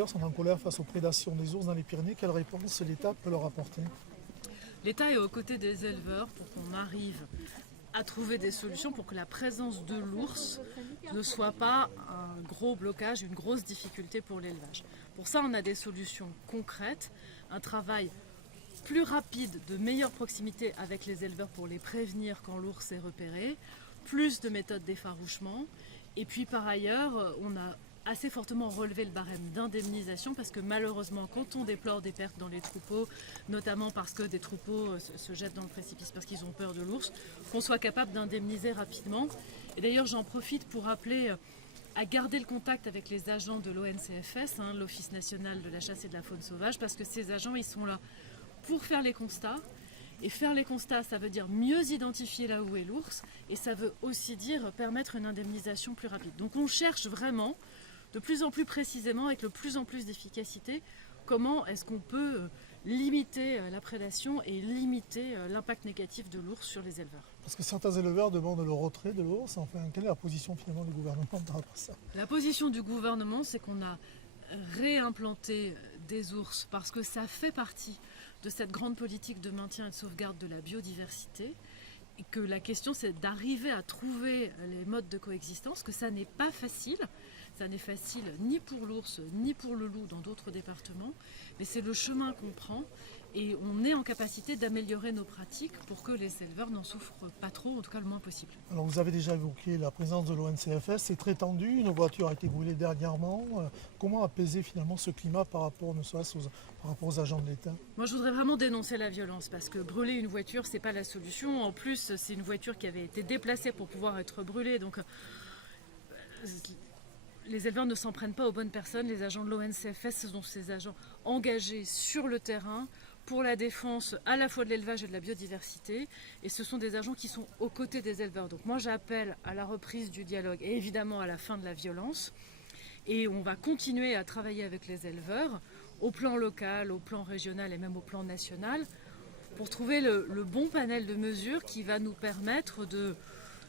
éleveurs sont en colère face aux prédations des ours dans les Pyrénées. Quelle réponse l'État peut leur apporter? L'État est aux côtés des éleveurs pour qu'on arrive à trouver des solutions pour que la présence de l'ours ne soit pas un gros blocage, une grosse difficulté pour l'élevage. Pour ça, on a des solutions concrètes, un travail plus rapide, de meilleure proximité avec les éleveurs pour les prévenir quand l'ours est repéré, plus de méthodes d'effarouchement. Et puis par ailleurs, on a assez fortement relevé le barème d'indemnisation parce que malheureusement, quand on déplore des pertes dans les troupeaux, notamment parce que des troupeaux se jettent dans le précipice parce qu'ils ont peur de l'ours, qu'on soit capable d'indemniser rapidement. Et d'ailleurs, j'en profite pour appeler à garder le contact avec les agents de l'ONCFS, l'Office national de la chasse et de la faune sauvage, parce que ces agents, ils sont là pour faire les constats. Et faire les constats, ça veut dire mieux identifier là où est l'ours, et ça veut aussi dire permettre une indemnisation plus rapide. Donc on cherche vraiment, de plus en plus précisément, avec de plus en plus d'efficacité, comment est-ce qu'on peut limiter la prédation et limiter l'impact négatif de l'ours sur les éleveurs. Parce que certains éleveurs demandent le retrait de l'ours. Enfin, quelle est la position finalement du gouvernement par rapport à ça? La position du gouvernement, c'est qu'on a réimplanté des ours parce que ça fait partie de cette grande politique de maintien et de sauvegarde de la biodiversité, et que la question c'est d'arriver à trouver les modes de coexistence, que ça n'est pas facile. Ça n'est facile ni pour l'ours ni pour le loup dans d'autres départements, mais c'est le chemin qu'on prend et on est en capacité d'améliorer nos pratiques pour que les éleveurs n'en souffrent pas trop, en tout cas le moins possible. Alors vous avez déjà évoqué la présence de l'ONCFS, c'est très tendu, une voiture a été brûlée dernièrement. Comment apaiser finalement ce climat par rapport, ne serait-ce par rapport aux agents de l'État? Moi je voudrais vraiment dénoncer la violence parce que brûler une voiture c'est pas la solution. En plus c'est une voiture qui avait été déplacée pour pouvoir être brûlée, donc les éleveurs ne s'en prennent pas aux bonnes personnes. Les agents de l'ONCFS sont ces agents engagés sur le terrain pour la défense à la fois de l'élevage et de la biodiversité. Et ce sont des agents qui sont aux côtés des éleveurs. Donc moi j'appelle à la reprise du dialogue et évidemment à la fin de la violence. Et on va continuer à travailler avec les éleveurs au plan local, au plan régional et même au plan national pour trouver le bon panel de mesures qui va nous permettre de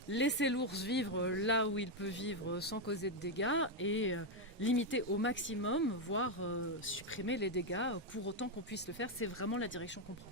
laisser l'ours vivre là où il peut vivre sans causer de dégâts et limiter au maximum, voire supprimer les dégâts pour autant qu'on puisse le faire. C'est vraiment la direction qu'on prend.